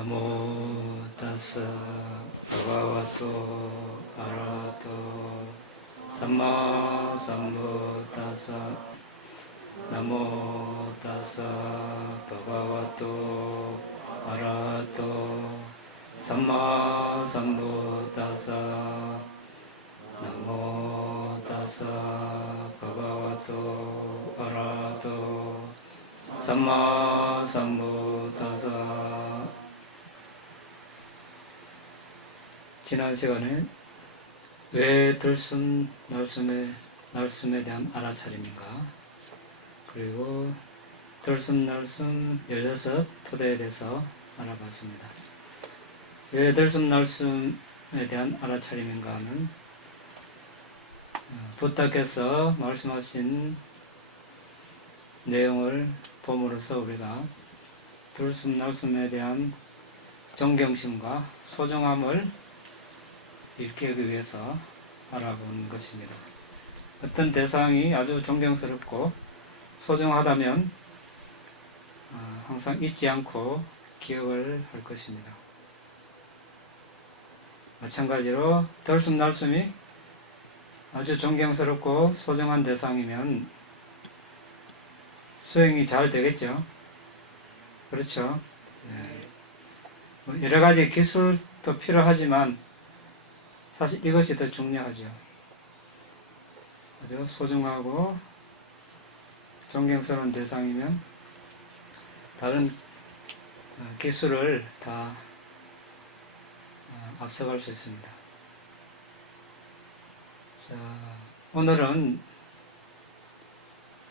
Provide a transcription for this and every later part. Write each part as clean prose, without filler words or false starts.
나모 타사 바가와토 아라하토 삼마 삼부타사 나모 타사 바가와토 아라하토 삼마 삼부타사 나모 타사 바가와토 아라하토 삼마 삼부타사. 지난 시간에 왜 들숨 날숨에 대한 알아차림인가, 그리고 들숨 날숨 16 토대에 대해서 알아봤습니다. 왜 들숨 날숨에 대한 알아차림인가 하는 부탁해서 말씀하신 내용을 봄으로써 우리가 들숨 날숨에 대한 존경심과 소중함을 일깨우기 위해서 알아본 것입니다. 어떤 대상이 아주 존경스럽고 소중하다면 항상 잊지 않고 기억을 할 것입니다. 마찬가지로 들숨 날숨이 아주 존경스럽고 소중한 대상이면 수행이 잘 되겠죠. 그렇죠. 여러 가지 기술도 필요하지만 사실 이것이 더 중요하죠. 아주 소중하고 존경스러운 대상이면 다른 기술을 다 앞서갈 수 있습니다. 자, 오늘은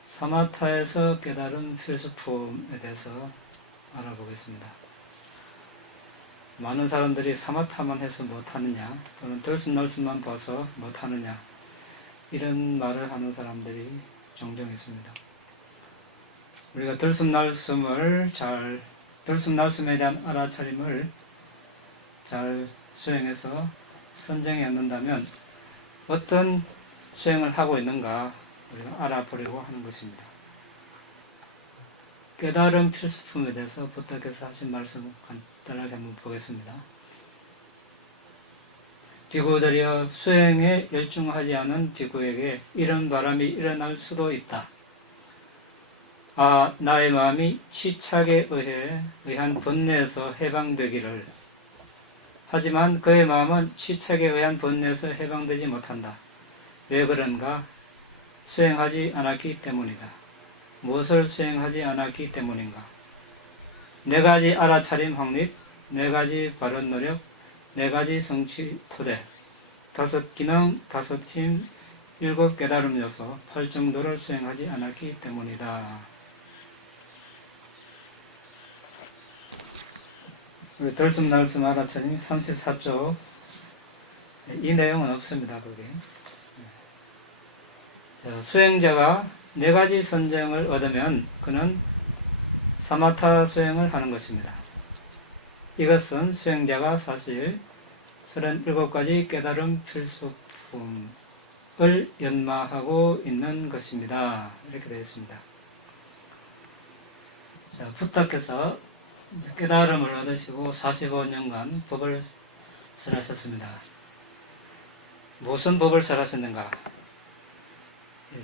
사마타에서 깨달은 필수품에 대해서 알아보겠습니다. 많은 사람들이 사마타만 해서 못하느냐, 또는 들숨 날숨만 봐서 못하느냐, 이런 말을 하는 사람들이 종종 있습니다. 우리가 들숨 날숨에 대한 알아차림을 잘 수행해서 선정해 얻는다면 어떤 수행을 하고 있는가 우리가 알아보려고 하는 것입니다. 깨달음 필수품에 대해서 부탁해서 하신 말씀 간단하게 한번 보겠습니다. 비구들이여, 수행에 열중하지 않은 비구에게 이런 바람이 일어날 수도 있다. 아, 나의 마음이 치착에 의한 번뇌에서 해방되기를. 하지만 그의 마음은 치착에 의한 번뇌에서 해방되지 못한다. 왜 그런가? 수행하지 않았기 때문이다. 무엇을 수행하지 않았기 때문인가? 4가지 알아차림 확립, 4가지 바른 노력, 4가지 성취 토대, 5 기능, 5 힘, 7 깨달음 요소, 8 정도를 수행하지 않았기 때문이다. 우리 들숨 날숨 알아차림 34쪽, 이 내용은 없습니다. 거기. 자, 수행자가 4가지 선정을 얻으면 그는 사마타 수행을 하는 것입니다. 이것은 수행자가 사실 37가지 깨달음 필수품을 연마하고 있는 것입니다. 이렇게 되어 있습니다. 자, 부탁해서 깨달음을 얻으시고 45년간 법을 설하셨습니다. 무슨 법을 설하셨는가?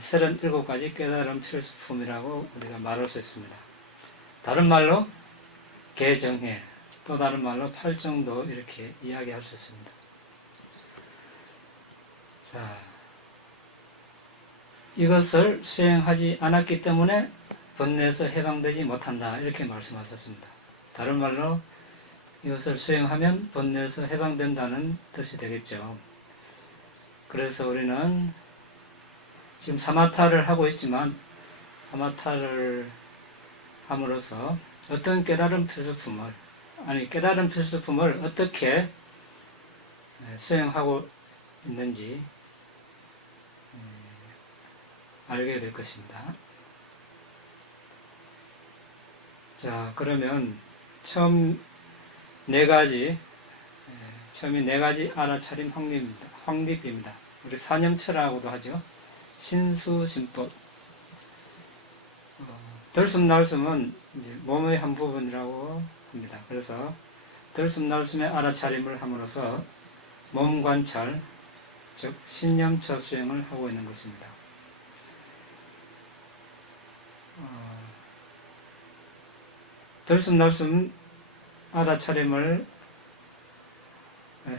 37가지 깨달음 필수품이라고 우리가 말할 수 있습니다. 다른 말로 개정해, 또 다른 말로 8정도 이렇게 이야기할 수 있습니다. 자, 이것을 수행하지 않았기 때문에 번뇌에서 해방되지 못한다, 이렇게 말씀하셨습니다. 다른 말로 이것을 수행하면 번뇌에서 해방된다는 뜻이 되겠죠. 그래서 우리는 지금 사마타를 하고 있지만 사마타를 함으로써 어떤 깨달음 필수품을 어떻게 수행하고 있는지 알게 될 것입니다. 자, 그러면 처음이 4가지 알아차림 확립입니다. 우리 사념처라고도 하죠. 신수신법. 들숨 날숨은 몸의 한 부분이라고 합니다. 그래서 들숨날숨의 알아차림을 함으로써 몸관찰, 즉 신념처 수행을 하고 있는 것입니다. 들숨날숨 알아차림을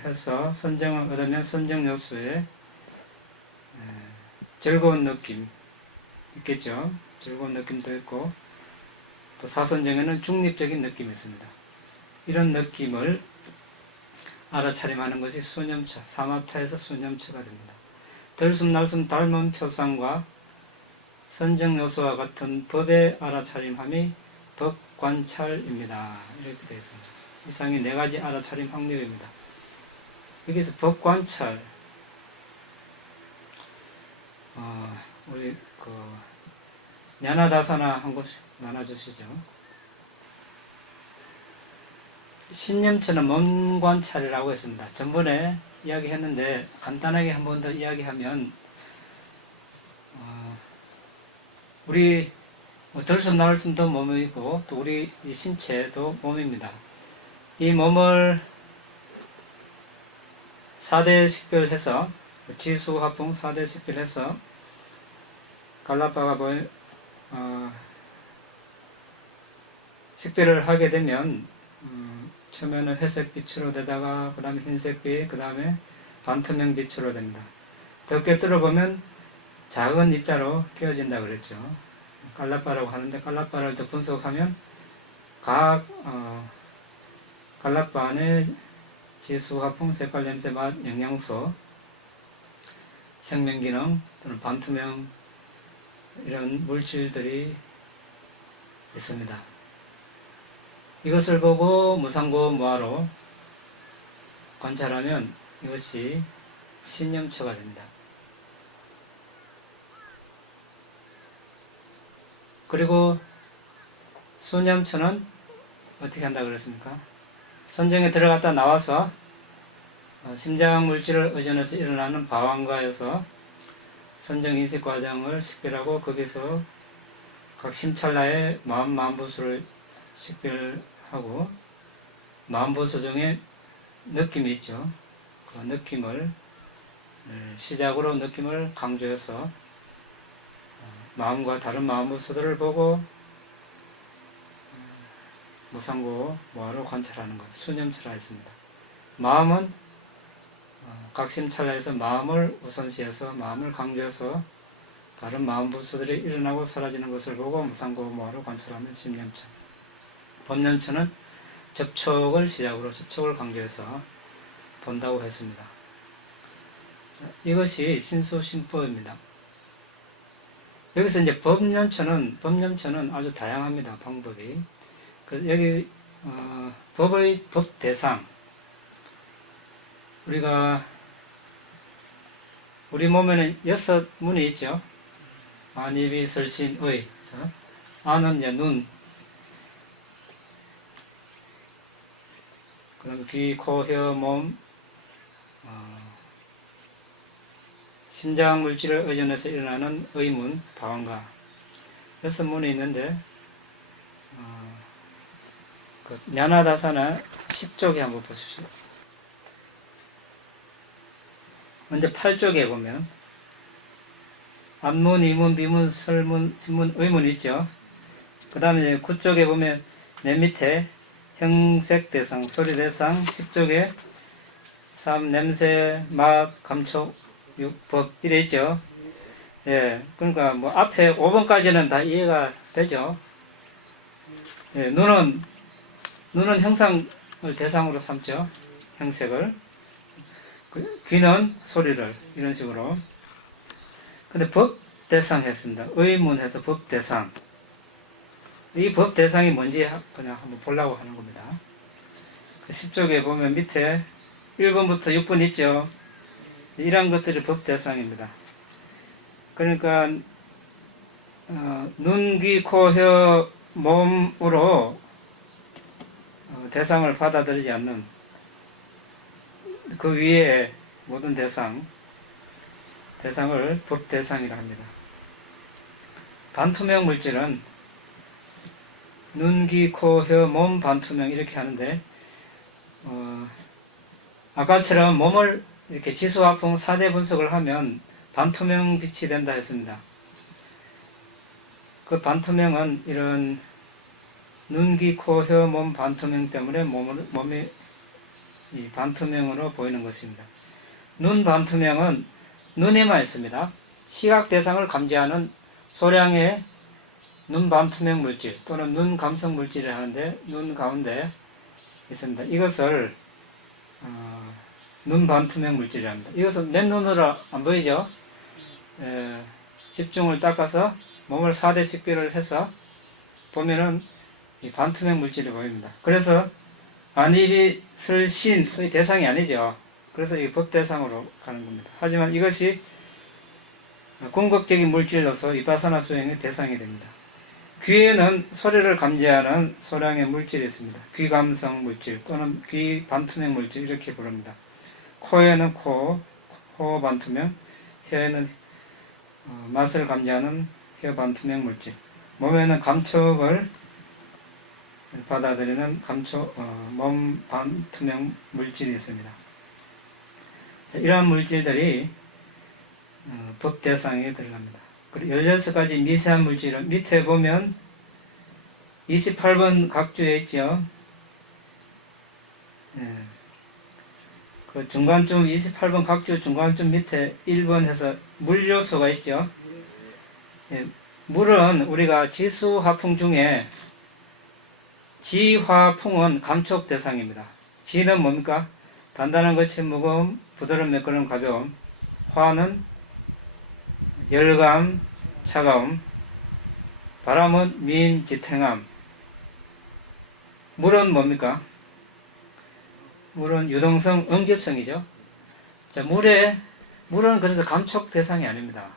해서 선정을 얻으면 선정요소에 즐거운 느낌 있겠죠. 즐거운 느낌도 있고 또 사선정에는 중립적인 느낌이 있습니다. 이런 느낌을 알아차림하는 것이 수념처, 사마타에서 수념처가 됩니다. 들숨날숨 닮은 표상과 선정요소와 같은 법의 알아차림함이 법관찰입니다. 이렇게 되어 있습니다. 이상이 네 가지 알아차림 확률입니다. 여기서 법관찰, 우리 냐나다사나 한 곳 나눠주시죠. 신념처는 몸관찰이라고 했습니다. 전번에 이야기했는데 간단하게 한 번 더 이야기하면 우리 들숨날숨도 몸이고 또 우리 신체도 몸입니다. 이 몸을 4대 식별해서 지수화풍 4대 식별해서 갈라파가 식별을 하게 되면 처음에는 회색 빛으로 되다가 그 다음에 흰색 빛, 그 다음에 반투명 빛으로 됩니다. 더 꿰뚫어 보면 작은 입자로 뀌어진다 그랬죠. 갈라파라고 하는데 갈라파를 더 분석하면 각 갈라파 안에 지수, 화풍, 색깔, 냄새, 맛, 영양소, 생명기능 또는 반투명 이런 물질들이 있습니다. 이것을 보고 무상고 무아로 관찰하면 이것이 신념처가 됩니다. 그리고 수념처는 어떻게 한다 그랬습니까? 선정에 들어갔다 나와서 심장 물질을 의존해서 일어나는 방황가에서 선정 인식 과정을 식별하고 거기서 각 심찰나의 마음부수를 식별하고 마음부수 중에 느낌이 있죠. 그 느낌을 시작으로 느낌을 강조해서 마음과 다른 마음부수들을 보고 무상고 무아로 관찰하는 것, 수념처라 했습니다. 마음은 각 심찰나에서 마음을 우선시해서 마음을 강조해서 다른 마음부수들이 일어나고 사라지는 것을 보고 무상고 무아로 관찰하면 심념처. 법념처는 접촉을 시작으로 접촉을 강조해서 본다고 했습니다. 이것이 신수신법입니다. 여기서 이제 법념처는 아주 다양합니다. 방법이. 여기 법의 법 대상, 우리 몸에는 6문이 있죠. 안, 입, 이, 설, 신, 의. 안은 이제 눈, 그 다음에 귀, 코, 혀, 몸, 심장 물질을 의존해서 일어나는 의문, 방언가 6문이 있는데 냐나다사나 10쪽에 한번 보십시오. 먼저 8쪽에 보면 안문, 이문, 비문, 설문, 신문, 의문 있죠. 그 다음에 9쪽에 보면 맨 밑에 형색 대상, 소리 대상, 10쪽에 3, 냄새, 맛, 감촉, 6, 법 이래 있죠. 예, 그러니까 뭐 앞에 5번까지는 다 이해가 되죠. 예, 눈은 형상을 대상으로 삼죠. 형색을. 귀는 소리를 이런 식으로. 근데 법 대상 했습니다. 의문해서 법 대상. 이 법 대상이 뭔지 그냥 한번 보려고 하는 겁니다. 10쪽에 보면 밑에 1번부터 6번 있죠. 이런 것들이 법 대상입니다. 그러니까 눈, 귀, 코, 혀, 몸으로 대상을 받아들이지 않는 그 위에 모든 대상을 법 대상이라 합니다. 반투명 물질은 눈, 귀, 코, 혀, 몸 반투명 이렇게 하는데 아까처럼 몸을 이렇게 지수화풍 4대 분석을 하면 반투명 빛이 된다 했습니다. 그 반투명은 이런 눈, 귀, 코, 혀, 몸 반투명 때문에 몸이 이 반투명으로 보이는 것입니다. 눈 반투명은 눈에만 있습니다. 시각 대상을 감지하는 소량의 눈 반투명 물질 또는 눈 감성 물질을 하는데 눈 가운데 있습니다. 이것을 눈 반투명 물질이라 합니다. 이것은 맨눈으로 안 보이죠? 집중을 닦아서 몸을 4대 식별을 해서 보면은 이 반투명 물질이 보입니다. 그래서 안입이 설신의 대상이 아니죠. 그래서 이 법대상으로 가는 겁니다. 하지만 이것이 궁극적인 물질로서 위파사나 수행의 대상이 됩니다. 귀에는 소리를 감지하는 소량의 물질이 있습니다. 귀감성 물질 또는 귀 반투명 물질 이렇게 부릅니다. 코에는 코 반투명, 혀에는 맛을 감지하는 혀 반투명 물질, 몸에는 감촉을 받아들이는 몸 반투명 물질이 있습니다. 자, 이러한 물질들이 법 대상에 들어갑니다. 그리고 16가지 미세한 물질은 밑에 보면 28번 각주에 있죠. 그 중간쯤 28번 각주 중간쯤 밑에 1번 해서 물 요소가 있죠. 물은 우리가 지수화풍 중에 지화풍은 감촉 대상입니다. 지는 뭡니까? 단단한 것이 무거움, 부드러운 매끄러운 가벼움. 화는 열감, 차가움. 바람은 미임, 지탱함. 물은 뭡니까? 물은 유동성, 응집성이죠. 자, 물은 그래서 감촉 대상이 아닙니다.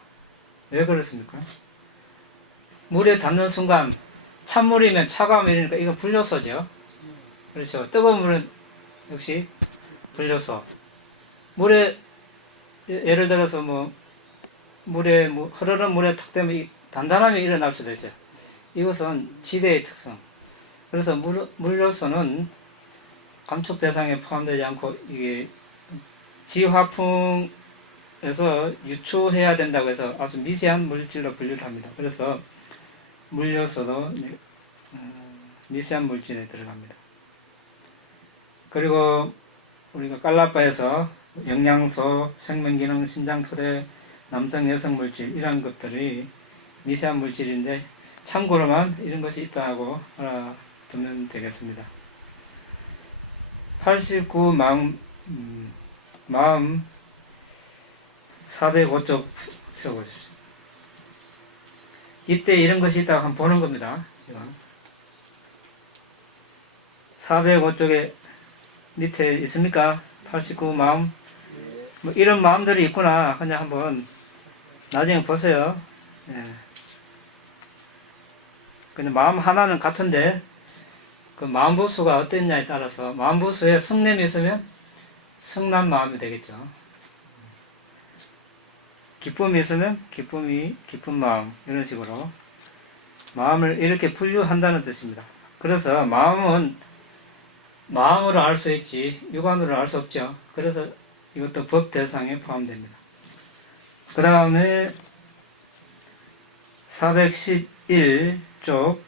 왜 그렇습니까? 물에 닿는 순간 찬물이면 차가움이 이러니까 이거 불요소죠. 그렇죠. 뜨거운 물은 역시 불요소. 물에 예를 들어서 흐르는 물에 탁 대면 단단함이 일어날 수도 있어요. 이것은 지대의 특성. 그래서 물요소는 감촉 대상에 포함되지 않고 이게 지화풍에서 유추해야 된다고 해서 아주 미세한 물질로 분류를 합니다. 그래서 물요소도 미세한 물질에 들어갑니다. 그리고 우리가 깔라파에서 영양소, 생명기능, 심장토대, 남성, 여성 물질 이런 것들이 미세한 물질인데 참고로만 이런 것이 있다고 알아두면 되겠습니다. 89 마음 405쪽 펴보십시오. 이때 이런 것이 있다고 한번 보는 겁니다. 405쪽에 밑에 있습니까? 89 마음. 이런 마음들이 있구나. 그냥 한번 나중에 보세요. 근데 마음 하나는 같은데 그 마음부수가 어땠냐에 따라서 마음부수에 성냄이 있으면 성난 마음이 되겠죠. 기쁨이 있으면 기쁜 마음 이런 식으로 마음을 이렇게 분류한다는 뜻입니다. 그래서 마음은 마음으로 알 수 있지 육안으로 알 수 없죠. 그래서 이것도 법 대상에 포함됩니다. 그 다음에 411쪽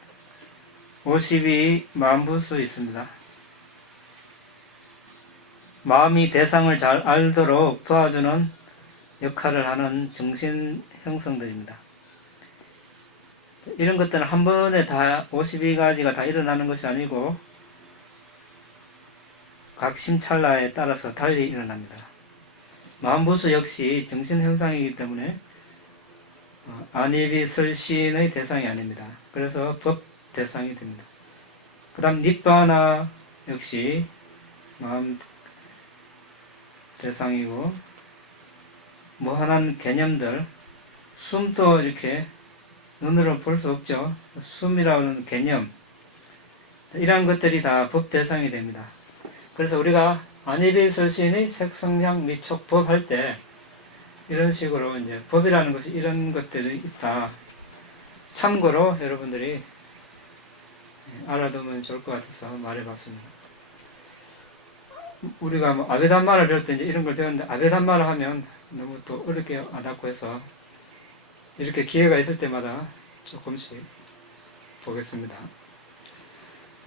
52 마음부수 있습니다. 마음이 대상을 잘 알도록 도와주는 역할을 하는 정신 형성들입니다. 이런 것들은 한 번에 다 52가지가 다 일어나는 것이 아니고 각 심찰나에 따라서 달리 일어납니다. 마음부수 역시 정신 형상이기 때문에 안입이 설신의 대상이 아닙니다. 그래서 법 대상이 됩니다. 그 다음 니바나 역시 마음 대상이고 무한한 개념들 숨도 이렇게 눈으로 볼 수 없죠. 숨이라는 개념 이러한 것들이 다 법 대상이 됩니다. 그래서 우리가 안입이 설신의 색성향 미촉 법 할 때 이런 식으로 이제 법이라는 것이 이런 것들이 있다. 참고로 여러분들이 알아두면 좋을 것 같아서 말해봤습니다. 우리가 뭐 아베담마를 배울 때 이제 이런 걸 배웠는데, 아베담마를 하면 너무 또 어렵게 와닿고 해서 이렇게 기회가 있을 때마다 조금씩 보겠습니다.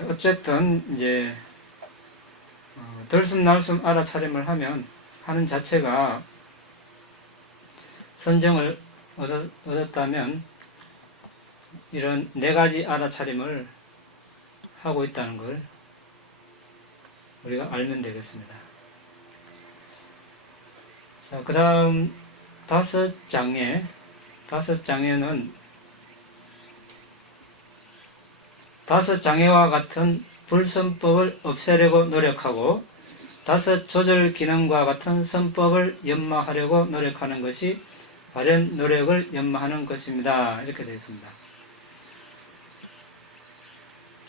어쨌든 이제 들숨날숨 알아차림을 하는 자체가 선정을 얻었다면 이런 4가지 알아차림을 하고 있다는 걸 우리가 알면 되겠습니다. 자, 그 다음 5장에는 5장애와 같은 불선법을 없애려고 노력하고 5 조절 기능과 같은 선법을 연마하려고 노력하는 것이 바른 노력을 연마하는 것입니다. 이렇게 되어 있습니다.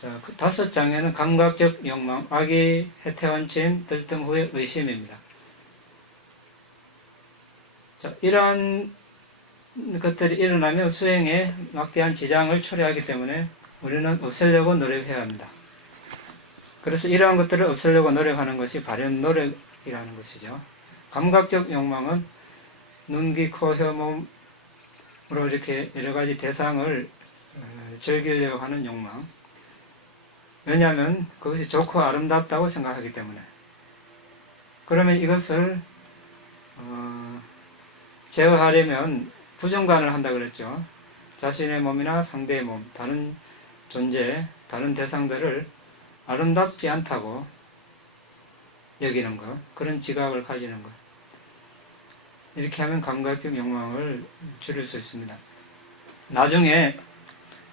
자, 그 5장에는 감각적 욕망, 악의 해태환침, 들뜸 후의 의심입니다. 자, 이러한 것들이 일어나면 수행에 막대한 지장을 초래하기 때문에 우리는 없애려고 노력해야 합니다. 그래서 이러한 것들을 없애려고 노력하는 것이 바른 노력이라는 것이죠. 감각적 욕망은 눈, 귀, 코, 혀, 몸으로 이렇게 여러 가지 대상을 즐기려고 하는 욕망. 왜냐하면 그것이 좋고 아름답다고 생각하기 때문에. 그러면 이것을 제어하려면 부정관을 한다 그랬죠. 자신의 몸이나 상대의 몸, 다른 존재, 다른 대상들을 아름답지 않다고 여기는 것, 그런 지각을 가지는 것. 이렇게 하면 감각적 욕망을 줄일 수 있습니다. 나중에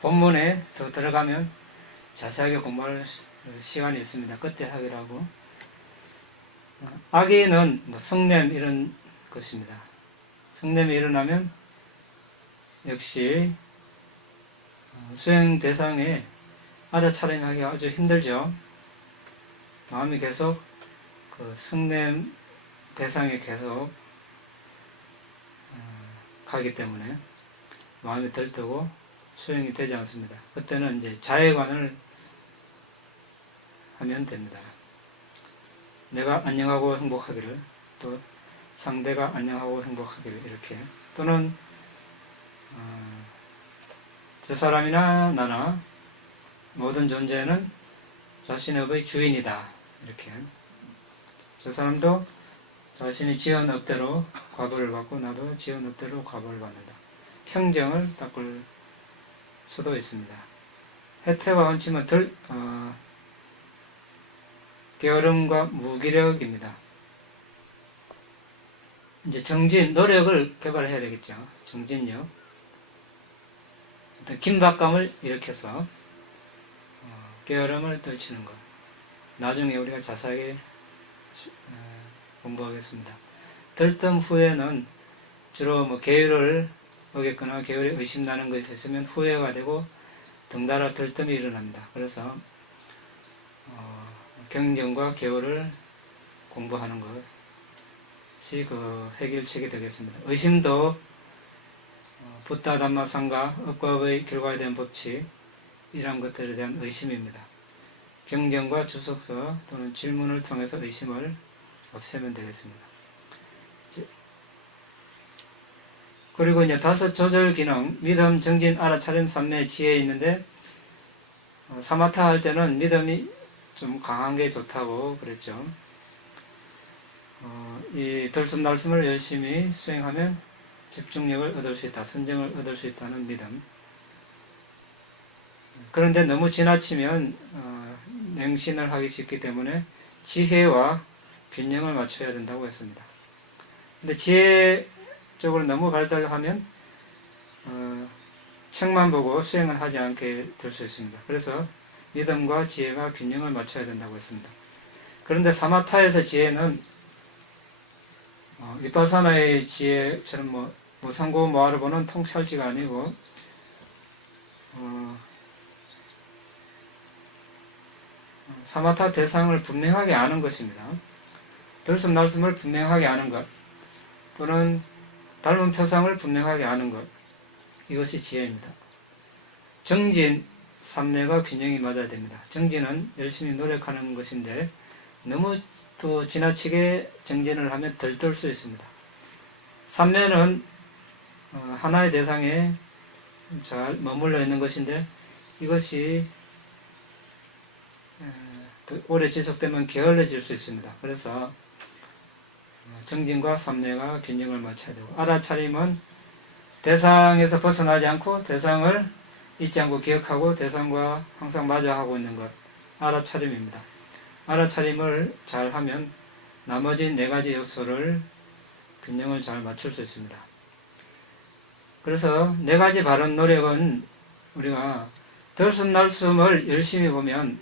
본문에 더 들어가면 자세하게 공부할 시간이 있습니다. 그때 하기로 하고. 악의는 성냄 이런 것입니다. 성냄이 일어나면 역시 수행 대상에 알아차림하기가 아주 힘들죠. 마음이 계속 그 성냄 대상에 계속 가기 때문에 마음이 들뜨고 수행이 되지 않습니다. 그때는 이제 자해관을 하면 됩니다. 내가 안녕하고 행복하기를, 또 상대가 안녕하고 행복하기를, 이렇게. 또는 저 사람이나 나나 모든 존재는 자신의 업의 주인이다, 이렇게. 저 사람도 자신이 지은 업대로 과보를 받고 나도 지은 업대로 과보를 받는다. 평정을 닦을 수도 있습니다. 해태와 원침은 게으름과 무기력입니다. 이제 정진, 노력을 개발해야 되겠죠. 정진력. 어떤 긴박감을 일으켜서 게으름을 떨치는 것. 나중에 우리가 자세하게 공부하겠습니다. 들뜸 후에는 주로 계율을 어겼거나 계율에 의심나는 것이 있으면 후회가 되고 덩달아 들뜸이 일어납니다. 그래서 경전과 계율을 공부하는 것이 그 해결책이 되겠습니다. 의심도 붓다 담마 상가, 업과의 결과에 대한 법칙, 이러한 것들에 대한 의심입니다. 경전과 주석서 또는 질문을 통해서 의심을 없애면 되겠습니다. 그리고 이제 5 조절 기능, 믿음, 정진, 알아차림, 삼매, 지혜 있는데 사마타 할 때는 믿음이 좀 강한 게 좋다고 그랬죠. 이 들숨날숨을 열심히 수행하면 집중력을 얻을 수 있다, 선정을 얻을 수 있다는 믿음. 그런데 너무 지나치면 맹신을 하기 쉽기 때문에 지혜와 균형을 맞춰야 된다고 했습니다. 근데 지혜 쪽으로 너무 발달하면 책만 보고 수행을 하지 않게 될 수 있습니다. 그래서 믿음과 지혜가 균형을 맞춰야 된다고 했습니다. 그런데 사마타에서 지혜는 위파사나의 지혜처럼 무상고 모아를 보는 통찰지가 아니고 사마타 대상을 분명하게 아는 것입니다. 들숨날숨을 분명하게 아는 것, 또는 닮은 표상을 분명하게 아는 것, 이것이 지혜입니다. 정진, 삼매가 균형이 맞아야 됩니다. 정진은 열심히 노력하는 것인데 너무 또 지나치게 정진을 하면 들뜰 수 있습니다. 삼매는 하나의 대상에 잘 머물러 있는 것인데 이것이 오래 지속되면 게을러질 수 있습니다. 그래서 정진과 삼매가 균형을 맞춰야 되고, 알아차림은 대상에서 벗어나지 않고 대상을 잊지 않고 기억하고 대상과 항상 마주하고 있는 것, 알아차림입니다. 알아차림을 잘 하면 나머지 네 가지 요소를 균형을 잘 맞출 수 있습니다. 그래서 네 가지 바른 노력은 우리가 들숨날숨을 열심히 보면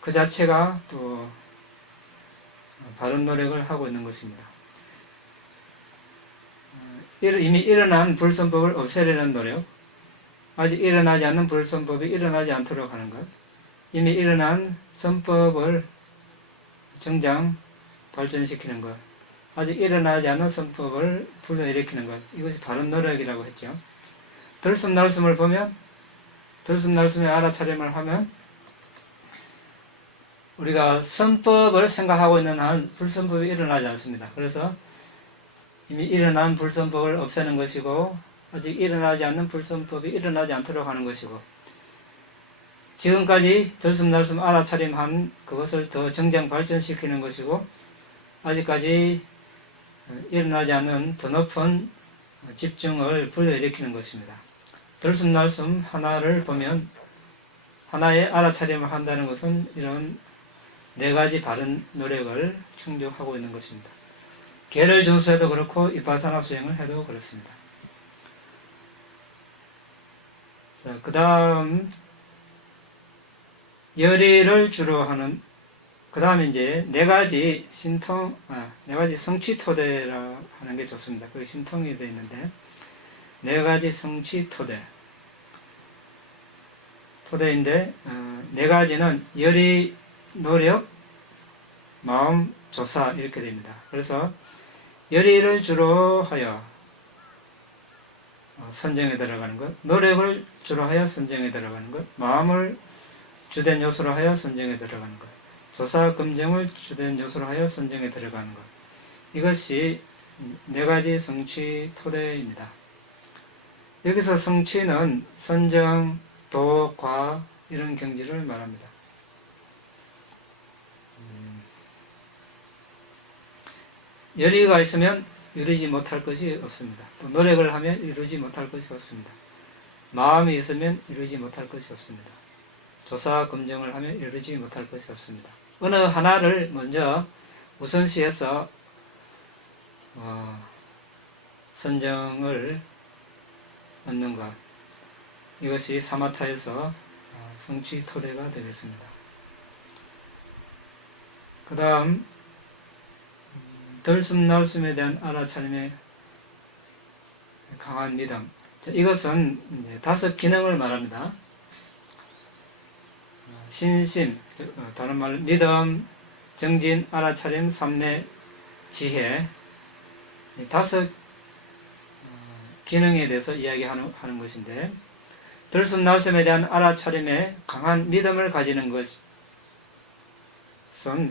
그 자체가 또 바른 노력을 하고 있는 것입니다. 이미 일어난 불선법을 없애려는 노력, 아직 일어나지 않는 불선법이 일어나지 않도록 하는 것, 이미 일어난 선법을 정장 발전시키는 것, 아직 일어나지 않은 선법을 불러일으키는 것, 이것이 바른 노력이라고 했죠. 들숨날숨을 보면, 들숨날숨에 알아차림을 하면 우리가 선법을 생각하고 있는 한 불선법이 일어나지 않습니다. 그래서 이미 일어난 불선법을 없애는 것이고, 아직 일어나지 않는 불선법이 일어나지 않도록 하는 것이고, 지금까지 들숨날숨 알아차림한 그것을 더 정장 발전시키는 것이고, 아직까지 일어나지 않는 더 높은 집중을 불러일으키는 것입니다. 들숨날숨 하나를 보면 하나의 알아차림을 한다는 것은 이런 네 가지 바른 노력을 충족하고 있는 것입니다. 계를 준수해도 그렇고 이파사나 수행을 해도 그렇습니다. 자, 그 다음 열의를 주로 하는, 그 다음에 이제 네 가지 네 가지 성취토대라 하는 게 좋습니다. 그게 신통이 되어 있는데, 네 가지 성취토대. 토대인데, 네 가지는 열의, 노력, 마음, 조사, 이렇게 됩니다. 그래서 열의를 주로 하여 선정에 들어가는 것, 노력을 주로 하여 선정에 들어가는 것, 마음을 주된 요소로 하여 선정에 들어가는 것, 조사, 검증을 주된 요소로 하여 선정에 들어가는 것, 이것이 네 가지 성취 토대입니다. 여기서 성취는 선정, 도, 과 이런 경지를 말합니다. 열의가 있으면 이루지 못할 것이 없습니다. 또 노력을 하면 이루지 못할 것이 없습니다. 마음이 있으면 이루지 못할 것이 없습니다. 조사, 검증을 하면 이루지 못할 것이 없습니다. 어느 하나를 먼저 우선시해서 선정을 얻는 것, 이것이 사마타에서 성취 토대가 되겠습니다. 그 다음 들숨날숨에 대한 알아차림의 강한 믿음. 이것은 이제 5 기능을 말합니다. 신심, 다른 말로 믿음, 정진, 알아차림, 삼매, 지혜, 5 기능에 대해서 이야기하는 것인데, 들숨날숨에 대한 알아차림에 강한 믿음을 가지는 것은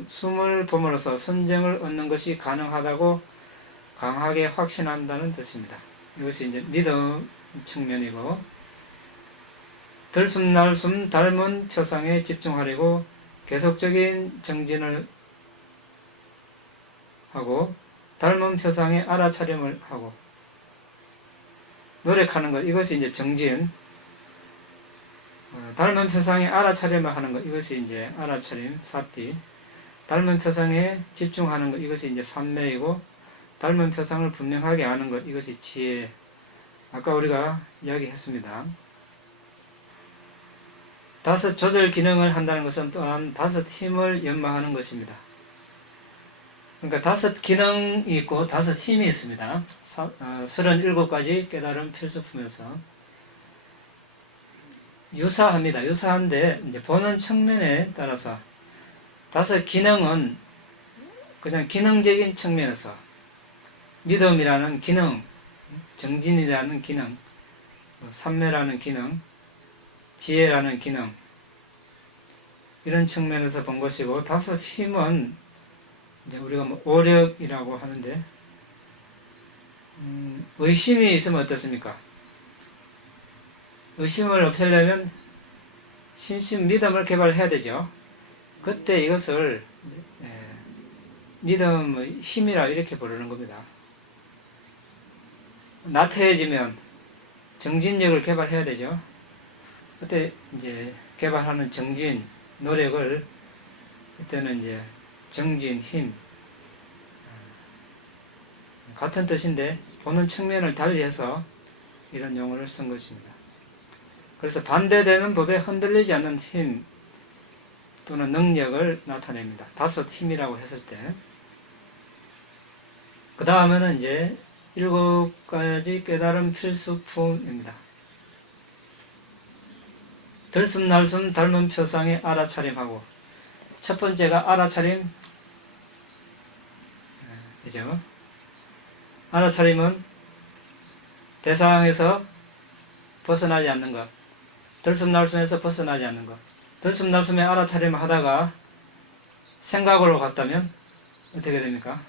숨을 봄으로써 선정을 얻는 것이 가능하다고 강하게 확신한다는 뜻입니다. 이것이 이제 믿음 측면이고, 들숨날숨 닮은 표상에 집중하려고 계속적인 정진을 하고 닮은 표상에 알아차림을 하고 노력하는 것, 이것이 이제 정진. 닮은 표상에 알아차림을 하는 것, 이것이 이제 알아차림, 사띠. 닮은 표상에 집중하는 것, 이것이 이제 삼매이고, 닮은 표상을 분명하게 아는 것, 이것이 지혜. 아까 우리가 이야기했습니다. 5 조절 기능을 한다는 것은 또한 5 힘을 연마하는 것입니다. 그러니까 5 기능이 있고 5 힘이 있습니다. 37가지 깨달음 필수품에서 유사합니다. 유사한데 이제 보는 측면에 따라서 5 기능은 그냥 기능적인 측면에서 믿음이라는 기능, 정진이라는 기능, 삼매라는 기능, 지혜라는 기능, 이런 측면에서 본 것이고, 5 힘은 이제 우리가 뭐 오력이라고 하는데, 의심이 있으면 어떻습니까? 의심을 없애려면 신심 믿음을 개발해야 되죠. 그때 이것을 믿음의 힘이라 이렇게 부르는 겁니다. 나태해지면 정진력을 개발해야 되죠. 그때 이제 개발하는 정진, 노력을 그때는 이제 정진, 힘 같은 뜻인데 보는 측면을 달리해서 이런 용어를 쓴 것입니다. 그래서 반대되는 법에 흔들리지 않는 힘 또는 능력을 나타냅니다. 5 힘이라고 했을 때. 그 다음에는 이제 7가지 깨달음 필수품입니다. 들숨날숨 닮은 표상에 알아차림하고, 첫 번째가 알아차림, 그죠? 알아차림은 대상에서 벗어나지 않는 것, 들숨날숨에서 벗어나지 않는 것. 들숨날숨에 알아차림을 하다가 생각으로 갔다면 어떻게 됩니까?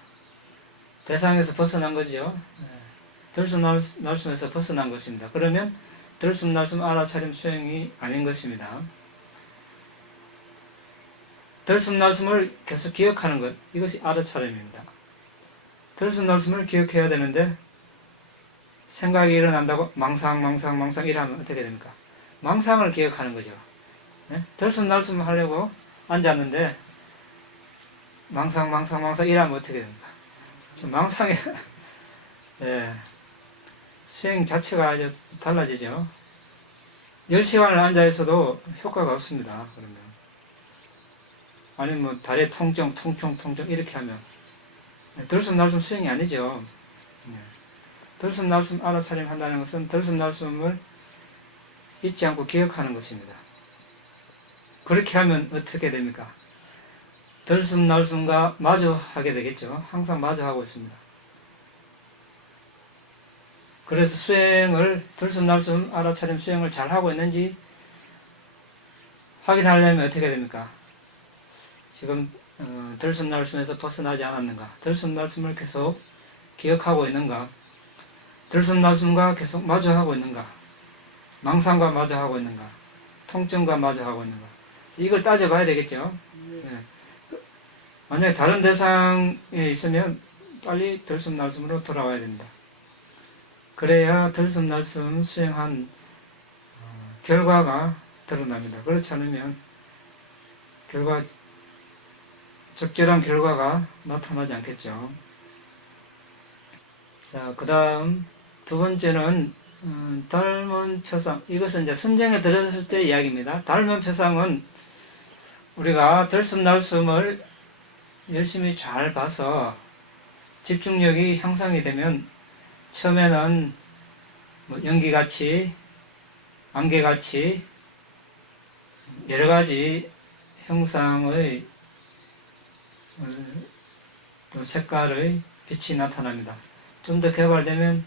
대상에서 벗어난 거죠. 들숨날숨에서 벗어난 것입니다. 그러면 들숨날숨 알아차림 수행이 아닌 것입니다. 들숨날숨을 계속 기억하는 것, 이것이 알아차림입니다. 들숨날숨을 기억해야 되는데 생각이 일어난다고 망상 이러면 어떻게 됩니까? 망상을 기억하는 거죠. 들숨날숨 하려고 앉았는데 망상 이러면 어떻게 됩니까? 망상에 수행 자체가 아주 달라지죠. 10시간을 앉아 있어도 효과가 없습니다. 그러면 아니면 뭐 다리에 통증 이렇게 하면 들숨날숨 수행이 아니죠. 들숨날숨 알아차림 한다는 것은 들숨날숨을 잊지 않고 기억하는 것입니다. 그렇게 하면 어떻게 됩니까? 들숨날숨과 마주하게 되겠죠. 항상 마주하고 있습니다. 그래서 수행을, 들숨날숨 알아차림 수행을 잘 하고 있는지 확인하려면 어떻게 됩니까? 지금 들숨날숨에서 벗어나지 않았는가? 들숨날숨을 계속 기억하고 있는가? 들숨날숨과 계속 마주하고 있는가? 망상과 마주하고 있는가? 통증과 마주하고 있는가? 이걸 따져봐야 되겠죠. 만약에 다른 대상에 있으면 빨리 들숨날숨으로 돌아와야 됩니다. 그래야 들숨날숨 수행한 결과가 드러납니다. 그렇지 않으면 적절한 결과가 나타나지 않겠죠. 자, 그 다음 두 번째는 닮은 표상. 이것은 이제 선정에 들었을 때 이야기입니다. 닮은 표상은 우리가 들숨날숨을 열심히 잘 봐서 집중력이 향상이 되면 처음에는 뭐 연기같이, 안개같이 여러가지 형상의 또 색깔의 빛이 나타납니다. 좀 더 개발되면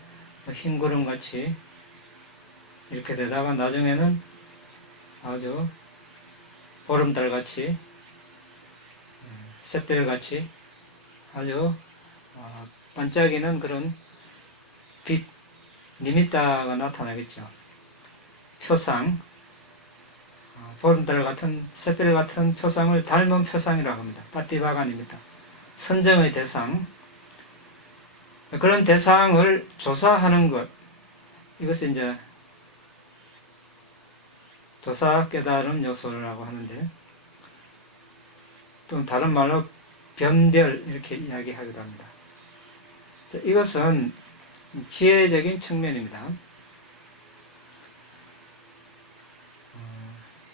흰 구름같이 이렇게 되다가 나중에는 아주 보름달같이, 샛별같이 아주 반짝이는 그런 빛, 리미따가 나타나겠죠. 표상, 보름달 같은, 샛별 같은 표상을 닮은 표상이라고 합니다. 빠띠바간입니다. 선정의 대상. 그런 대상을 조사하는 것, 이것이 이제 조사 깨달음 요소라고 하는데, 또 다른 말로 변별 이렇게 이야기하기도 합니다. 이것은 지혜적인 측면입니다.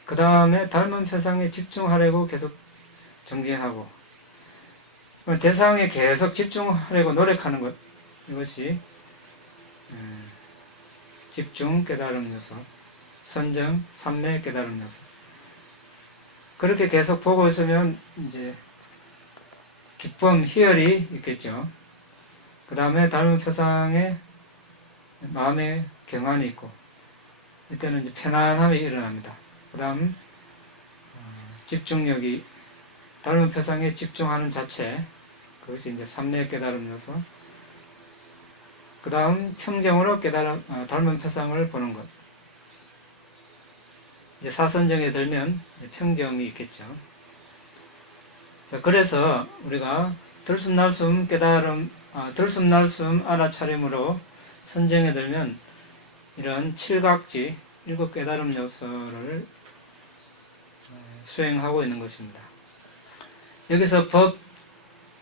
그 다음에 닮은 표상에 집중하려고 계속 정진하고, 대상에 계속 집중하려고 노력하는 것, 이것이 집중 깨달음 요소, 선정, 삼매 깨달음 요소. 그렇게 계속 보고 있으면 이제 기쁨, 희열이 있겠죠. 그 다음에 닮은 표상에 마음의 경안이 있고, 이때는 이제 편안함이 일어납니다. 그 다음 집중력이, 닮은 표상에 집중하는 자체, 그것이 이제 삼내 깨달음 요소. 그 다음 평정으로 닮은 표상을 보는 것. 이제 사선정에 들면 평정이 있겠죠. 자, 그래서 우리가 들숨날숨 깨달음, 들숨날숨 알아차림으로 선정에 들면 이런 칠각지, 일곱 깨달음 요소를 수행하고 있는 것입니다. 여기서 법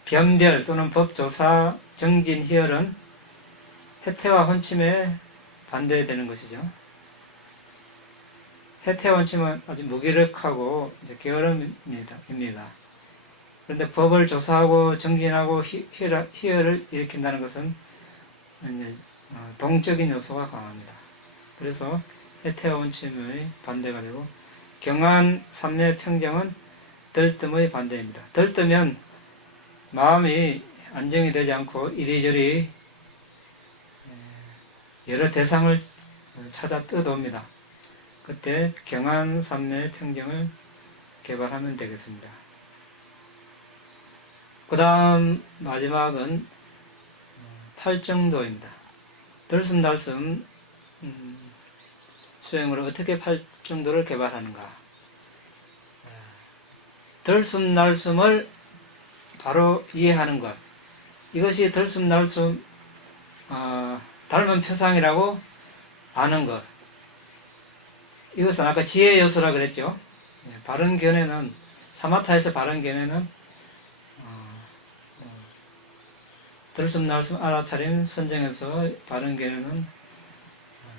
변별 또는 법조사 정진 희열은 해태와 혼침에 반대되는 것이죠. 해태와 혼침은 아주 무기력하고 이제 게으름입니다. 그런데 법을 조사하고 정진하고 희열을 일으킨다는 것은 이제 동적인 요소가 강합니다. 그래서 해태와 혼침의 반대가 되고 경안 삼내 평정은 들뜸의 반대입니다. 들뜨면 마음이 안정이 되지 않고 이리저리 여러 대상을 찾아 뜯어옵니다. 그때 경안 삼내 평정을 개발하면 되겠습니다. 그 다음 마지막은 팔정도입니다. 들숨날숨 수행으로 어떻게 팔정도를 개발하는가. 들숨날숨을 바로 이해하는 것. 이것이 들숨날숨 닮은 표상이라고 아는 것. 이것은 아까 지혜 요소라 그랬죠. 바른 견해는 사마타에서 바른 견해는 들숨날숨 알아차림 선정에서 바른 견해는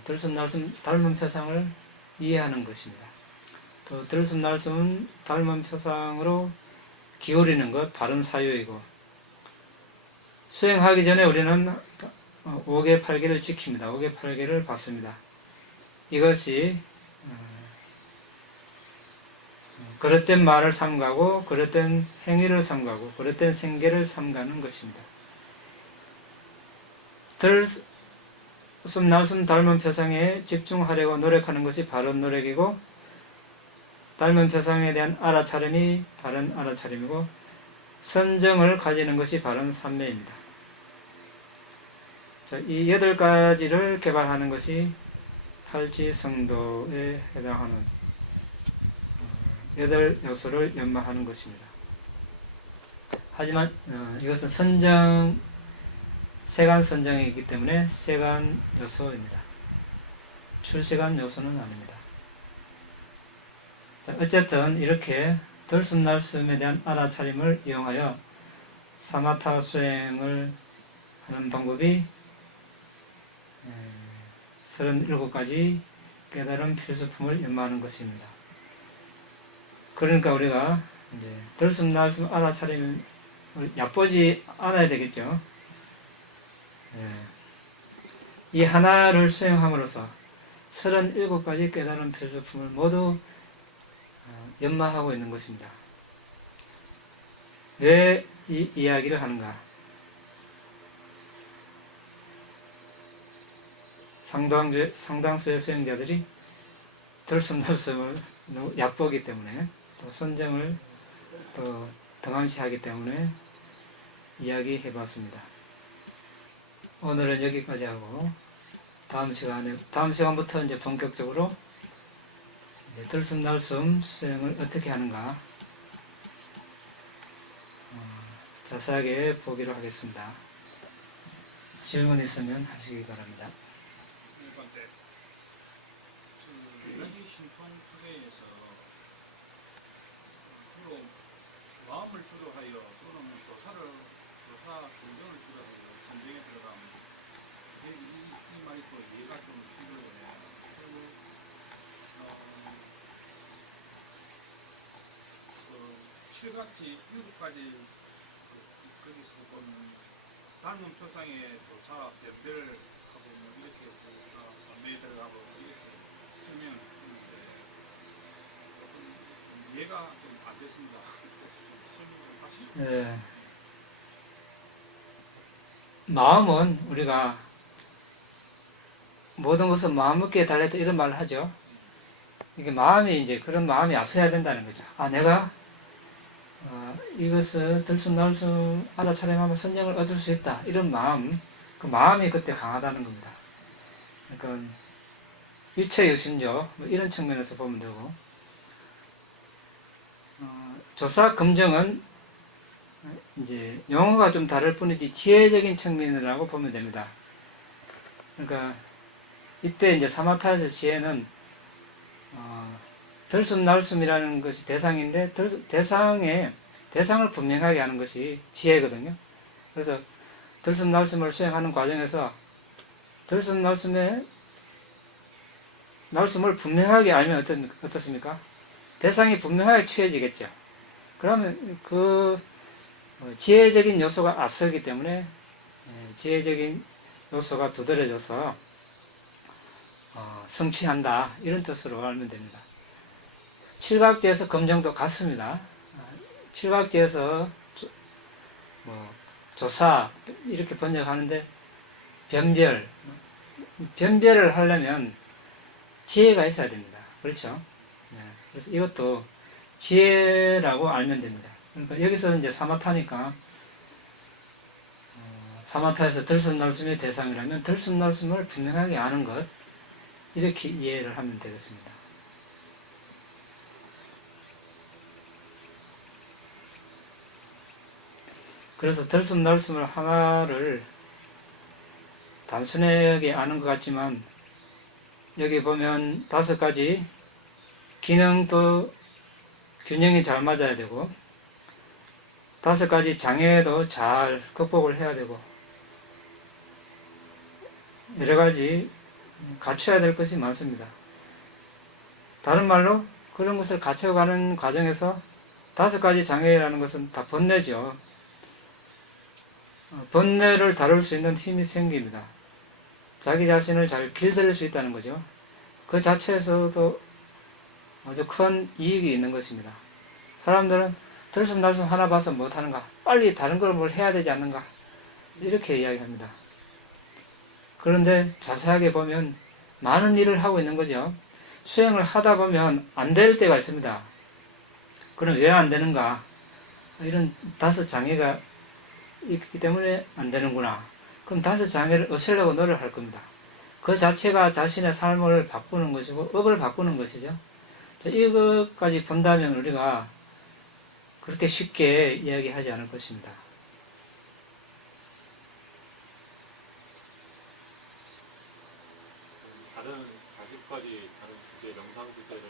들숨날숨 닮은 표상을 이해하는 것입니다. 또 들숨날숨 닮은 표상으로 기울이는 것 바른 사유이고 수행하기 전에 우리는 5개 8개를 지킵니다. 5개 8개를 받습니다. 이것이 그릇된 말을 삼가고 그릇된 행위를 삼가고 그릇된 생계를 삼가는 것입니다. 들숨날숨 닮은 표상에 집중하려고 노력하는 것이 바른 노력이고 닮은 표상에 대한 알아차림이 바른 알아차림이고 선정을 가지는 것이 바른 삼매입니다. 자, 이 8가지를 개발하는 것이 팔지성도에 해당하는 8요소를 연마하는 것입니다. 하지만 이것은 세간 선정이기 때문에 세간 요소입니다. 출세간 요소는 아닙니다. 자, 어쨌든 이렇게 들숨날숨에 대한 알아차림을 이용하여 사마타 수행을 하는 방법이 37가지 깨달음 필수품을 연마하는 것입니다. 그러니까 우리가 이제 들숨날숨 알아차림을 얕보지 않아야 되겠죠. 이 하나를 수행함으로써 37가지 깨달음 필수품을 모두 연마하고 있는 것입니다. 왜 이 이야기를 하는가? 상당수의 수행자들이 들숨날숨을 얕보기 때문에 또 선정을 또 등한시하기 때문에 이야기해 봤습니다. 오늘은 여기까지 하고 다음 시간부터 이제 본격적으로 들숨날숨 수행을 어떻게 하는가 자세하게 보기로 하겠습니다. 질문 있으면 하시기 바랍니다. 네 번째, 에너지 신통 투자에서 주로 마음을 주도하여 또는 조사 공정을 주도하여 선정에 들어가면 이 말이 또 이해가 좀 힘들어요. 그리고 7가지, 7가지 거기서 보면 닮은 표상의 조사, 변별하고 이렇게 안매에 들어가고 이렇게 쓰면 조금 이해가 좀 안 됐습니다. 설명을 다시. 마음은 우리가 모든 것은 마음먹기에 달렸다 이런 말을 하죠. 이게 마음이 이제 그런 마음이 앞서야 된다는 거죠. 내가 이것을 들숨날숨 알아차림하면 선정을 얻을 수 있다. 이런 마음, 그 마음이 그때 강하다는 겁니다. 그러니까 일체유심조 뭐 이런 측면에서 보면 되고, 조사 검증은 이제 용어가 좀 다를 뿐이지 지혜적인 측면이라고 보면 됩니다. 그러니까 이때 이제 사마타에서 지혜는 들숨날숨이라는 것이 대상인데 대상을 분명하게 하는 것이 지혜거든요. 그래서 들숨날숨을 수행하는 과정에서 들숨날숨을 분명하게 알면 어떻습니까? 대상이 분명하게 취해지겠죠. 그러면 그 지혜적인 요소가 앞서기 때문에 지혜적인 요소가 두드러져서 성취한다, 이런 뜻으로 알면 됩니다. 칠각지에서 검정도 같습니다. 칠각지에서 조사 이렇게 번역하는데 변별을 하려면 지혜가 있어야 됩니다. 그렇죠? 그래서 이것도 지혜라고 알면 됩니다. 그러니까 여기서 이제 사마타니까 사마타에서 들숨날숨의 대상이라면 들숨날숨을 분명하게 아는 것, 이렇게 이해를 하면 되겠습니다. 그래서 들숨날숨을 하나를 단순하게 아는 것 같지만 여기 보면 5가지 기능도 균형이 잘 맞아야 되고 5가지 장애도 잘 극복을 해야 되고 여러 가지 갖춰야 될 것이 많습니다. 다른 말로 그런 것을 갖춰가는 과정에서 5가지 장애라는 것은 다 번뇌죠. 번뇌를 다룰 수 있는 힘이 생깁니다. 자기 자신을 잘 길들일 수 있다는 거죠. 그 자체에서도 아주 큰 이익이 있는 것입니다. 사람들은 들숨날숨 하나 봐서 못하는가? 빨리 다른 걸 뭘 해야 되지 않는가? 이렇게 이야기합니다. 그런데 자세하게 보면 많은 일을 하고 있는 거죠. 수행을 하다 보면 안 될 때가 있습니다. 그럼 왜 안 되는가? 이런 5장애가 있기 때문에 안 되는구나. 그럼 5장애를 없애려고 노력할 겁니다. 그 자체가 자신의 삶을 바꾸는 것이고 업을 바꾸는 것이죠. 이것까지 본다면 우리가 그렇게 쉽게 이야기하지 않을 것입니다. 다른 40가지 다른 주제, 명상 주제를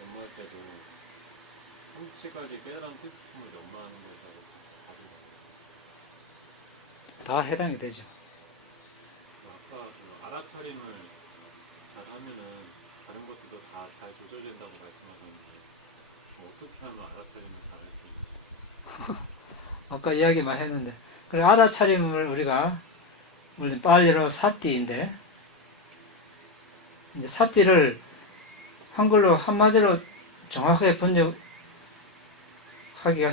연마할 때도 37가지 깨달은 필수품을 연마하는 것이라고 가지고 다 해당이 되죠. 아까 그 알아차림을 잘 하면은 다른 것들도 다 잘 조절된다고 말씀하셨는데 어떻게 하면 알아차림을 잘 할 수 있나요? 아까 이야기만 했는데, 그래 알아차림을 우리가 물론 빨리로 사띠인데 이제 사띠를 한글로 한마디로 정확하게 번역하기가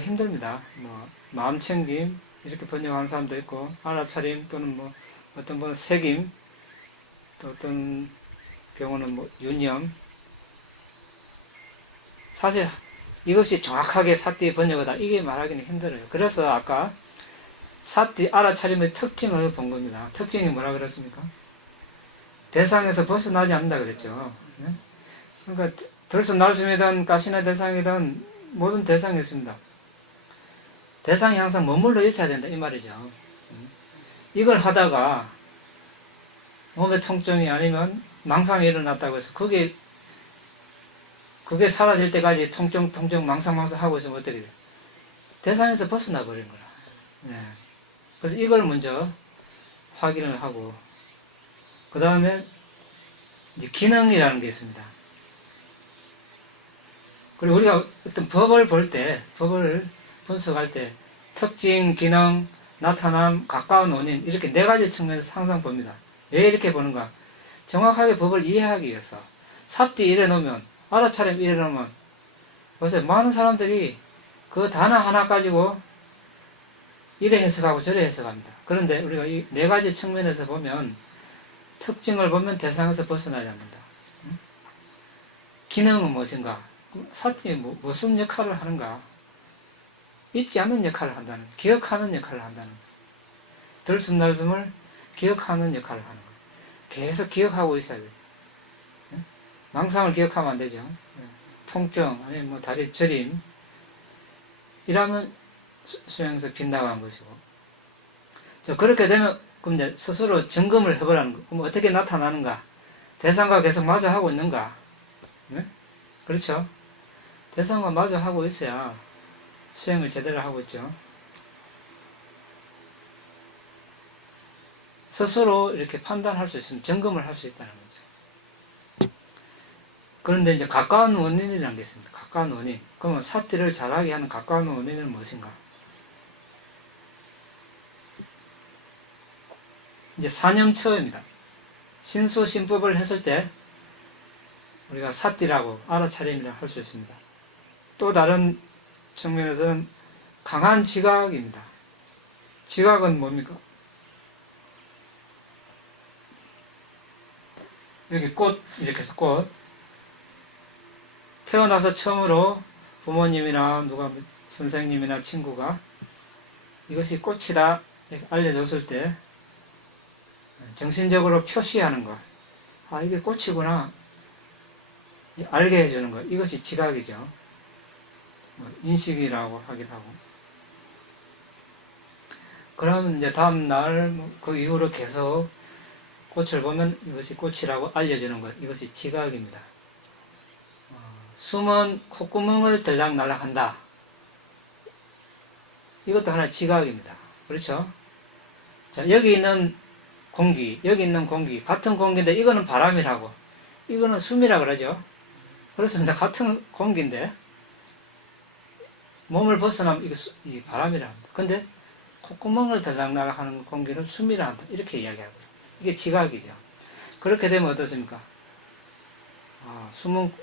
힘듭니다. 마음챙김 이렇게 번역하는 사람도 있고 알아차림 또는 어떤 분은 새김, 또 어떤 경우는 유념. 사실 이것이 정확하게 사띠의 번역이다 이게 말하기는 힘들어요. 그래서 아까 사띠 알아차림의 특징을 본 겁니다. 특징이 뭐라 그랬습니까? 대상에서 벗어나지 않는다 그랬죠. 그러니까 들숨날숨이든 가시나 대상이든 모든 대상이 있습니다. 대상이 항상 머물러 있어야 된다 이 말이죠. 이걸 하다가 몸의 통증이 아니면 망상이 일어났다고 해서 그게 사라질 때까지 통증 망상 하고 있으면 어떻게 돼요? 대상에서 벗어나 버리는 거라. 그래서 이걸 먼저 확인을 하고 그 다음에 이제 기능이라는 게 있습니다. 그리고 우리가 어떤 법을 분석할 때 특징, 기능, 나타남, 가까운 원인 이렇게 4가지 측면에서 항상 봅니다. 왜 이렇게 보는가? 정확하게 법을 이해하기 위해서. 삽뒤 이래 놓으면 알아차림 이래 놓으면 요새 많은 사람들이 그 단어 하나 가지고 이래 해석하고 저래 해석합니다. 그런데 우리가 이 4가지 측면에서 보면 특징을 보면 대상에서 벗어나지 않는다. 기능은 무엇인가? 사띠이 무슨 역할을 하는가? 잊지 않는 역할을 한다는 거예요. 기억하는 역할을 한다는 거예요. 들숨날숨을 기억하는 역할을 하는 거예요. 계속 기억하고 있어야 돼요. 망상을 기억하면 안 되죠. 통증, 아니면 뭐 다리 저림, 이러면 수행에서 빗나간 것이고. 그렇게 되면, 그럼 이제 스스로 점검을 해보라는 거. 그럼 어떻게 나타나는가? 대상과 계속 마주하고 있는가? 네? 그렇죠? 대상과 마주하고 있어야 수행을 제대로 하고 있죠. 스스로 이렇게 판단할 수 있으면 점검을 할 수 있다는 거죠. 그런데 이제 가까운 원인이라는 게 있습니다. 가까운 원인. 그러면 사티를 잘하게 하는 가까운 원인은 무엇인가? 이제 사념처입니다. 신수신법을 했을 때 우리가 사띠라고 알아차림이라 할 수 있습니다. 또 다른 측면에서는 강한 지각입니다. 지각은 뭡니까? 여기 꽃, 이렇게 해서 꽃. 태어나서 처음으로 부모님이나 누가 선생님이나 친구가 이것이 꽃이다 이렇게 알려줬을 때 정신적으로 표시하는 것. 아, 이게 꽃이구나. 알게 해주는 것. 이것이 지각이죠. 인식이라고 하기도 하고. 그럼 이제 다음날 그 이후로 계속 꽃을 보면 이것이 꽃이라고 알려주는 것. 이것이 지각입니다. 숨은 콧구멍을 들락날락 한다. 이것도 하나의 지각입니다. 그렇죠? 자, 여기 있는 공기, 같은 공기인데 이거는 바람이라고, 이거는 숨이라고 그러죠. 그렇습니다. 같은 공기인데 몸을 벗어나면 이게 바람이라 합니다. 근데 콧구멍을 들락날락 하는 공기를 숨이라 한다. 이렇게 이야기하고요. 이게 지각이죠. 그렇게 되면 어떻습니까? 숨은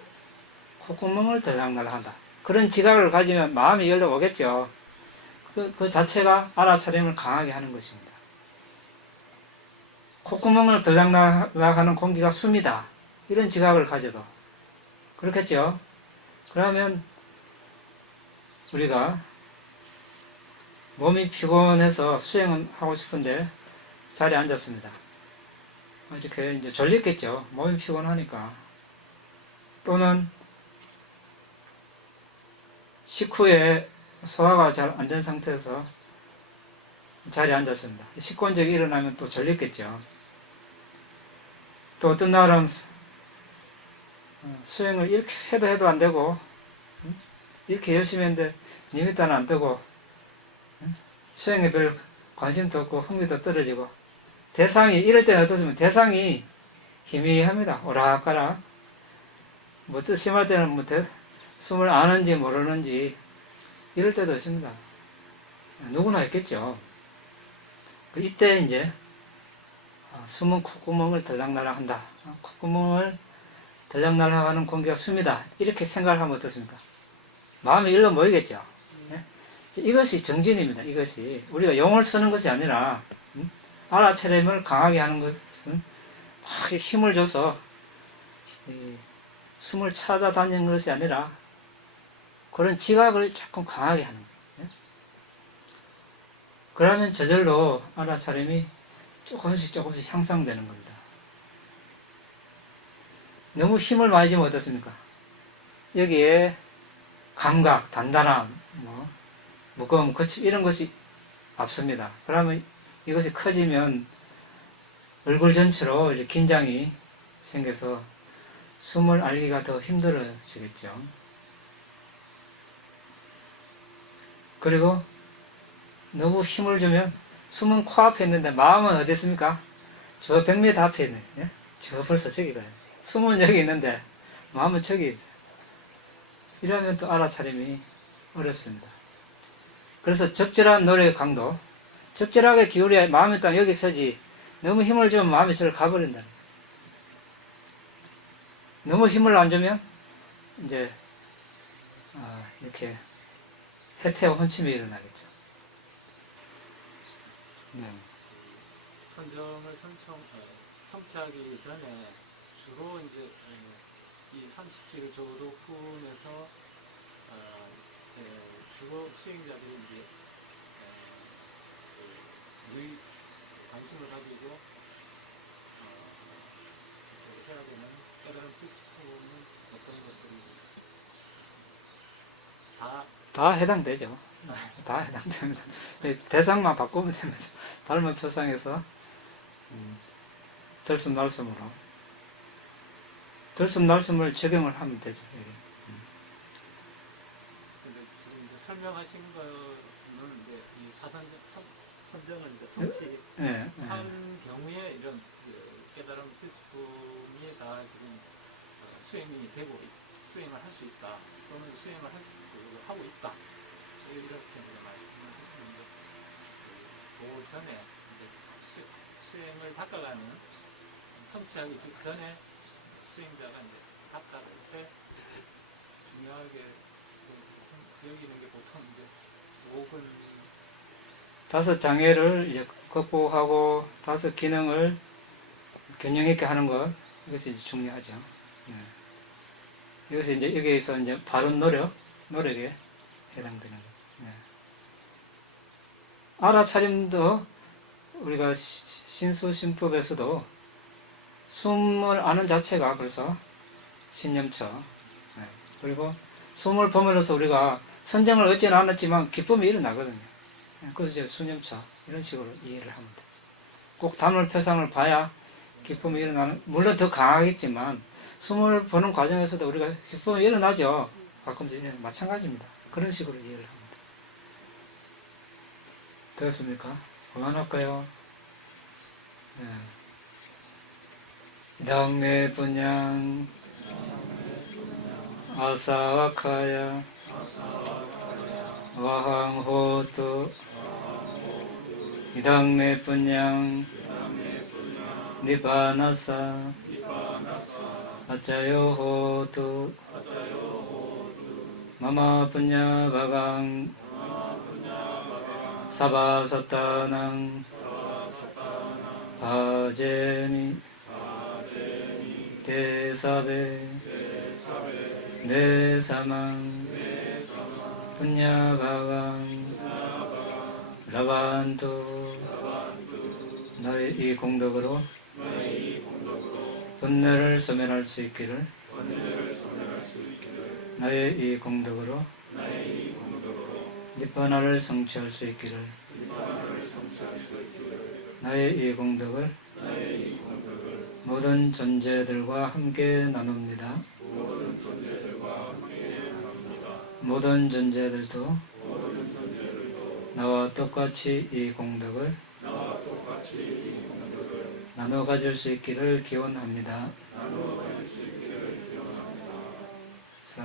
콧구멍을 들락날락 한다. 그런 지각을 가지면 마음이 열려오겠죠. 그 자체가 알아차림을 강하게 하는 것입니다. 콧구멍을 들락날락 하는 공기가 숨이다. 이런 지각을 가져도. 그렇겠죠? 그러면 우리가 몸이 피곤해서 수행은 하고 싶은데 자리에 앉았습니다. 이렇게 이제 졸렸겠죠. 몸이 피곤하니까. 또는 식후에 소화가 잘 안 된 상태에서 자리에 앉았습니다. 식곤적이 일어나면 또 졸렸겠죠. 또 어떤 날은 수행을 이렇게 해도 안 되고, 이렇게 열심히 했는데 님이 따는 안 뜨고, 수행에 별 관심도 없고 흥미도 떨어지고, 대상이 이럴 때는 어떻습니까? 대상이 희미합니다. 오락가락. 뭐 심할 때는 뭐 숨을 아는지 모르는지 이럴 때도 있습니다. 누구나 있겠죠. 이때 이제 숨은 콧구멍을 들락날락 한다. 콧구멍을 들락날락 하는 공기가 숨이다. 이렇게 생각을 하면 어떻습니까? 마음이 일로 모이겠죠. 이것이 정진입니다. 이것이 우리가 용을 쓰는 것이 아니라 알아차림을 강하게 하는 것은 막 힘을 줘서 숨을 찾아다니는 것이 아니라 그런 지각을 조금 강하게 하는 거예요. 그러면 저절로 알아차림이 조금씩 향상되는 겁니다. 너무 힘을 많이 주면 어떻습니까? 여기에 감각, 단단함, 무거움, 거침 이런 것이 앞섭니다. 그러면 이것이 커지면 얼굴 전체로 이제 긴장이 생겨서 숨을 알기가 더 힘들어지겠죠. 그리고 너무 힘을 주면 숨은 코앞에 있는데 마음은 어디 있습니까? 저 100m 앞에 있네. 예? 저 벌써 저기가. 숨은 여기 있는데 마음은 저기. 이러면 또 알아차림이 어렵습니다. 그래서 적절한 노력의 강도, 적절하게 기울여야 마음이 딱 여기 서지, 너무 힘을 주면 마음이 저를 가버린다. 너무 힘을 안 주면 이제 이렇게 해태와 혼침이 일어나겠죠. 네. 선정을 성취하기 전에 주로 이제 이 30시를 조로 푸면서 주로 앞으로 수행자들이 이제 늘 관심을 가지고 해야 되는 깨달음 필수품은 어떤 것들이 다 해당되죠. 다 해당됩니다. 대상만 바꾸면 됩니다. 닮은 표상에서 들숨날숨으로 들숨날숨을 적용을 하면 되죠. 근데 지금 이제 설명하신 거는 이제 이 선정은 이제 성취 한 경우에 이런 깨달음 필수품이 다 지금 수행이 되고 수행을 할 수 있다 또는 수행을 하고 있다 이렇게 이제 말씀하셨는데 그 전에 이제 수행을 닦아가는 성취하기 직전에 수행자가 이제 닦아갈 때 중요하게 여기는 게 보통 이제 5근 다섯 장애를 이제 극복하고 다섯 기능을 균형 있게 하는 것, 이것이 이제 중요하죠. 이것이 이제 여기에서 이제 바른 노력에 해당되는 거죠. 알아차림도 우리가 신수신법에서도 숨을 아는 자체가 벌써 신념처. 그리고 숨을 범으로써 우리가 선정을 얻지는 않았지만 기쁨이 일어나거든요. 그래서 이제 수념차 이런 식으로 이해를 하면 되죠. 꼭 담을 표상을 봐야 기쁨이 일어나는, 물론 더 강하겠지만 숨을 보는 과정에서도 우리가 기쁨이 일어나죠. 가끔 마찬가지입니다. 그런 식으로 이해를 합니다. 되었습니까? 그만할까요? 당내 분양 아사와카야 와항호토 이당내 분양 니바나사 아짜요호토 마마 분야바강 사바사타낭 바제미 대사베 네사망 분야바강 라반토 나의 이 공덕으로 번뇌를 소멸할 수 있기를 나의 이 공덕으로 니bbāna를 성취할 수 있기를 나의 이 공덕을 모든 존재들과 함께 나눕니다. 모든 존재들도 나와 똑같이 이 공덕을 나눠 가질 수 있기를 기원합니다. 사